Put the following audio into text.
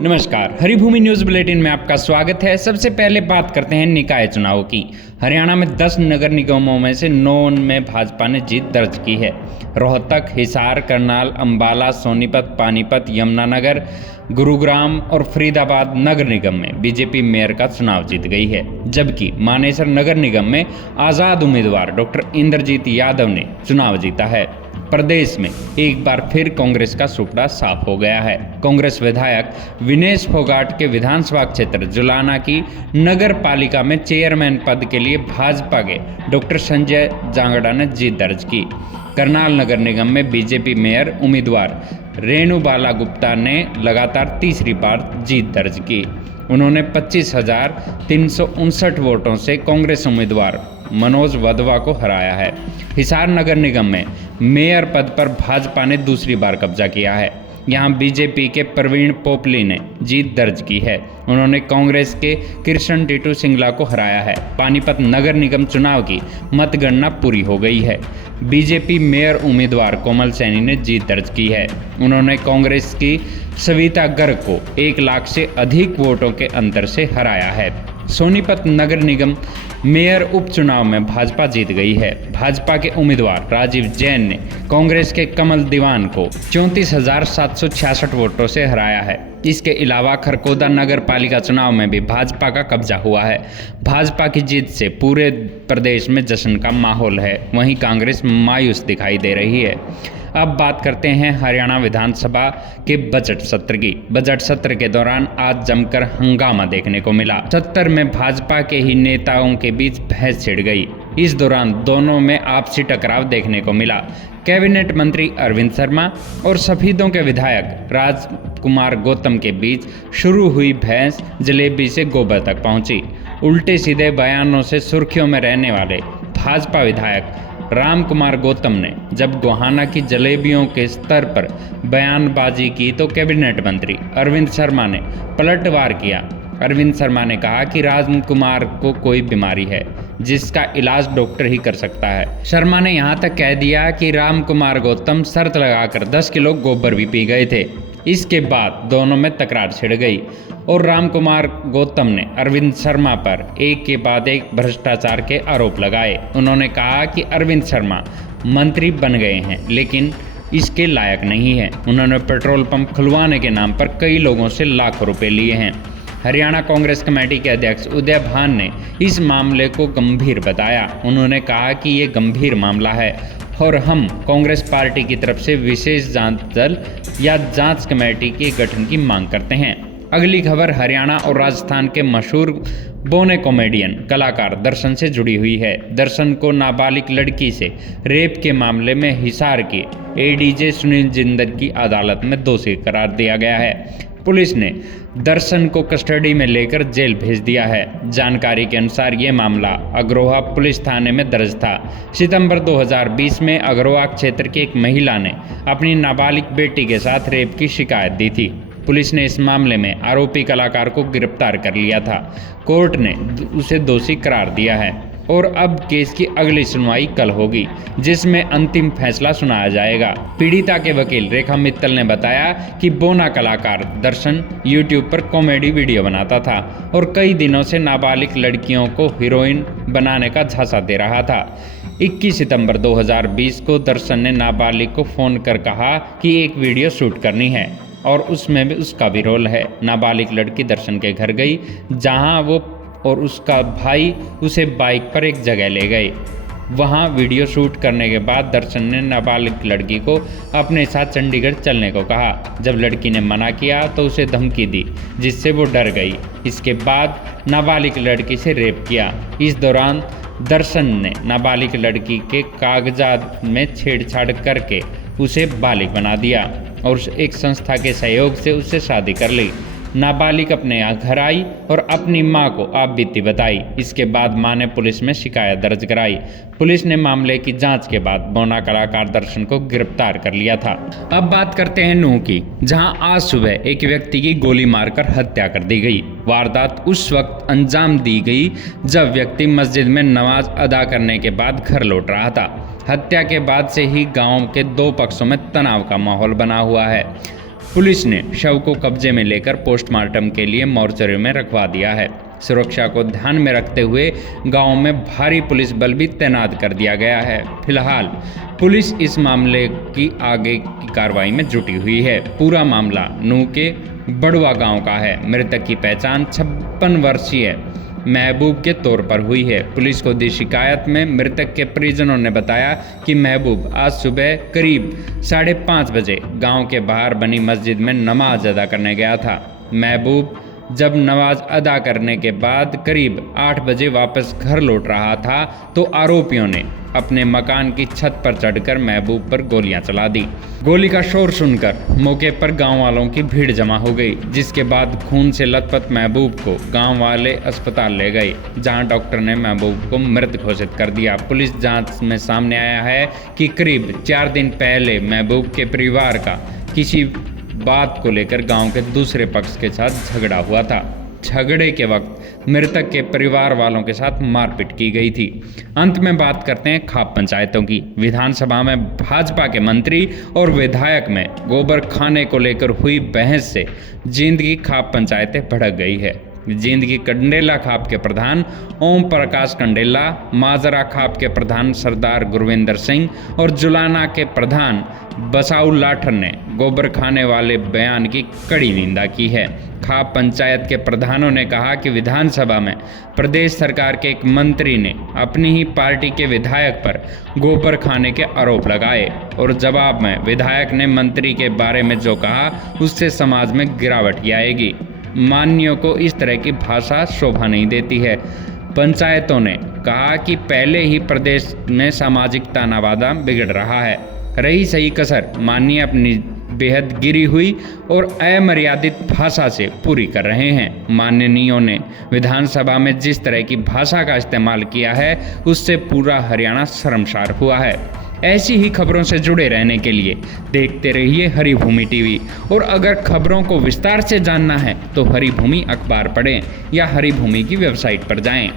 नमस्कार, Haribhoomi news bulletin में आपका स्वागत है। सबसे पहले बात करते हैं निकाय चुनाव की। हरियाणा में 10 नगर निगमों में से 9 में भाजपा ने जीत दर्ज की है। रोहतक, हिसार, करनाल, अंबाला, सोनीपत, पानीपत, यमुनानगर, गुरुग्राम और फरीदाबाद नगर निगम में बीजेपी मेयर का चुनाव जीत गई है, जबकि मानेसर नगर निगम में आजाद उम्मीदवार डॉक्टर इंद्रजीत यादव ने चुनाव जीता है। प्रदेश में एक बार फिर कांग्रेस का सुपड़ा साफ हो गया है। कांग्रेस विधायक विनेश फोगाट के विधानसभा क्षेत्र जुलाना की नगर पालिका में चेयरमैन पद के लिए भाजपा के डॉक्टर संजय जांगड़ा ने जीत दर्ज की। करनाल नगर निगम में बीजेपी मेयर उम्मीदवार रेणु बाला गुप्ता ने लगातार तीसरी बार जीत दर्ज की। उन्होंने 25,359 वोटों से कांग्रेस उम्मीदवार मनोज वधवा को हराया है। हिसार नगर निगम में मेयर पद पर भाजपा ने दूसरी बार कब्जा किया है। यहां बीजेपी के प्रवीण पोपली ने जीत दर्ज की है। उन्होंने कांग्रेस के कृष्ण टीटू सिंगला को हराया है। पानीपत नगर निगम चुनाव की मतगणना पूरी हो गई है। बीजेपी मेयर उम्मीदवार कोमल सैनी ने जीत दर्ज की है। उन्होंने कांग्रेस की सविता गर्ग को 1 लाख से अधिक वोटों के अंतर से हराया है। सोनीपत नगर निगम मेयर उपचुनाव में भाजपा जीत गई है। भाजपा के उम्मीदवार राजीव जैन ने कांग्रेस के कमल दीवान को 34,766 वोटों से हराया है। इसके अलावा खरगोदा नगर पालिका चुनाव में भी भाजपा का कब्जा हुआ है। भाजपा की जीत से पूरे प्रदेश में जश्न का माहौल है, वहीं कांग्रेस मायूस दिखाई दे रही है। अब बात करते हैं हरियाणा विधानसभा के बजट सत्र की। बजट सत्र के दौरान आज जमकर हंगामा देखने को मिला। सत्र में भाजपा के ही नेताओं के बीच बहस छिड़ गई। इस दौरान दोनों में आपसी टकराव देखने को मिला। कैबिनेट मंत्री अरविंद शर्मा और सफीदों के विधायक राजकुमार गौतम के बीच शुरू हुई बहस जलेबी से गोबर तक पहुंची। उल्टे सीधे बयानों से सुर्खियों में रहने वाले भाजपा विधायक रामकुमार गौतम ने जब गोहाना की जलेबियों के स्तर पर बयानबाजी की तो कैबिनेट मंत्री अरविंद शर्मा ने पलटवार किया। अरविंद शर्मा ने कहा कि राजकुमार को कोई बीमारी है जिसका इलाज डॉक्टर ही कर सकता है। शर्मा ने यहां तक कह दिया कि रामकुमार गौतम शर्त लगाकर 10 किलो गोबर भी पी गए थे। इसके बाद दोनों में तकरार छिड़ गई और रामकुमार गौतम ने अरविंद शर्मा पर एक के बाद एक भ्रष्टाचार के आरोप लगाए। उन्होंने कहा कि अरविंद शर्मा मंत्री बन गए हैं लेकिन इसके लायक नहीं है। उन्होंने पेट्रोल पंप खुलवाने के नाम पर कई लोगों से लाखों रुपए लिए हैं। हरियाणा कांग्रेस कमेटी के अध्यक्ष उदय भान ने इस मामले को गंभीर बताया। उन्होंने कहा कि ये गंभीर मामला है और हम कांग्रेस पार्टी की तरफ से विशेष जांच दल या जांच कमेटी के गठन की मांग करते हैं। अगली खबर हरियाणा और राजस्थान के मशहूर बोने कॉमेडियन कलाकार दर्शन से जुड़ी हुई है। दर्शन को नाबालिग लड़की से रेप के मामले में हिसार के एडीजे सुनील जिंदल की अदालत में दोषी करार दिया गया है। पुलिस ने दर्शन को कस्टडी में लेकर जेल भेज दिया है। जानकारी के अनुसार ये मामला अग्रोहा पुलिस थाने में दर्ज था। सितंबर 2020 में अग्रोहा क्षेत्र की एक महिला ने अपनी नाबालिग बेटी के साथ रेप की शिकायत दी थी। पुलिस ने इस मामले में आरोपी कलाकार को गिरफ्तार कर लिया था। कोर्ट ने उसे दोषी करार दिया है और अब केस की अगली सुनवाई कल होगी, जिसमें अंतिम फैसला सुनाया जाएगा। पीड़िता के वकील रेखा मित्तल ने बताया कि बोना कलाकार दर्शन यूट्यूब पर कॉमेडी वीडियो बनाता था और कई दिनों से नाबालिग लड़कियों को हीरोइन बनाने का झांसा दे रहा था। 21 सितंबर 2020 को दर्शन ने नाबालिग को फोन कर कहा कि एक वीडियो शूट करनी है और उसमें भी उसका भी रोल है। नाबालिग लड़की दर्शन के घर गई, जहां वो और उसका भाई उसे बाइक पर एक जगह ले गए। वहां वीडियो शूट करने के बाद दर्शन ने नाबालिग लड़की को अपने साथ चंडीगढ़ चलने को कहा। जब लड़की ने मना किया तो उसे धमकी दी, जिससे वो डर गई। इसके बाद नाबालिग लड़की से रेप किया। इस दौरान दर्शन ने नाबालिग लड़की के कागजात में छेड़छाड़ करके उसे बालिग बना दिया और एक संस्था के सहयोग से उससे शादी कर ली। नाबालिग अपने यहाँ घर आई और अपनी मां को आप बीती बताई। इसके बाद मां ने पुलिस में शिकायत दर्ज कराई। पुलिस ने मामले की जांच के बाद बोना कलाकार दर्शन को गिरफ्तार कर लिया था। अब बात करते हैं नूंह की, जहां आज सुबह एक व्यक्ति की गोली मारकर हत्या कर दी गई। वारदात उस वक्त अंजाम दी गई जब व्यक्ति मस्जिद में नमाज अदा करने के बाद घर लौट रहा था। हत्या के बाद से ही गांव के दो पक्षों में तनाव का माहौल बना हुआ है। पुलिस ने शव को कब्जे में लेकर पोस्टमार्टम के लिए मोर्चरी में रखवा दिया है। सुरक्षा को ध्यान में रखते हुए गांव में भारी पुलिस बल भी तैनात कर दिया गया है। फिलहाल पुलिस इस मामले की आगे की कार्रवाई में जुटी हुई है। पूरा मामला नूह के बड़वा गांव का है। मृतक की पहचान 56 वर्षीय महबूब के तौर पर हुई है। पुलिस को दी शिकायत में मृतक के परिजनों ने बताया कि महबूब आज सुबह करीब 5:30 बजे गांव के बाहर बनी मस्जिद में नमाज अदा करने गया था। महबूब जब नमाज अदा करने के बाद करीब 8 बजे वापस घर लौट रहा था तो आरोपियों ने अपने मकान की छत पर चढ़कर महबूब पर गोलियां चला दी। गोली का शोर सुनकर मौके पर गांव वालों की भीड़ जमा हो गई, जिसके बाद खून से लथपथ महबूब को गांव वाले अस्पताल ले गए, जहां डॉक्टर ने महबूब को मृत घोषित कर दिया। पुलिस जांच में सामने आया है कि करीब 4 दिन पहले महबूब के परिवार का किसी बात को लेकर गांव के दूसरे पक्ष के साथ झगड़ा हुआ था। झगड़े के वक्त मृतक के परिवार वालों के साथ मारपीट की गई थी। अंत में बात करते हैं खाप पंचायतों की। विधानसभा में भाजपा के मंत्री और विधायक में गोबर खाने को लेकर हुई बहस से जींद की खाप पंचायतें भड़क गई है। जींद की कंडेला खाप के प्रधान ओम प्रकाश कंडेला, माजरा खाप के प्रधान सरदार गुरविंदर सिंह और जुलाना के प्रधान बसाऊ लाठर ने गोबर खाने वाले बयान की कड़ी निंदा की है। खाप पंचायत के प्रधानों ने कहा कि विधानसभा में प्रदेश सरकार के एक मंत्री ने अपनी ही पार्टी के विधायक पर गोबर खाने के आरोप लगाए और जवाब में विधायक ने मंत्री के बारे में जो कहा उससे समाज में गिरावट आएगी। मान्यों को इस तरह की भाषा शोभा नहीं देती है। पंचायतों ने कहा कि पहले ही प्रदेश में सामाजिक तानावादा बिगड़ रहा है। रही सही कसर माननीय अपनी बेहद गिरी हुई और अमर्यादित भाषा से पूरी कर रहे हैं। माननीयों ने विधानसभा में जिस तरह की भाषा का इस्तेमाल किया है उससे पूरा हरियाणा शर्मसार हुआ है। ऐसी ही खबरों से जुड़े रहने के लिए देखते रहिए हरी भूमि टीवी, और अगर खबरों को विस्तार से जानना है तो हरी भूमि अखबार पढ़ें या हरी भूमि की वेबसाइट पर जाएं।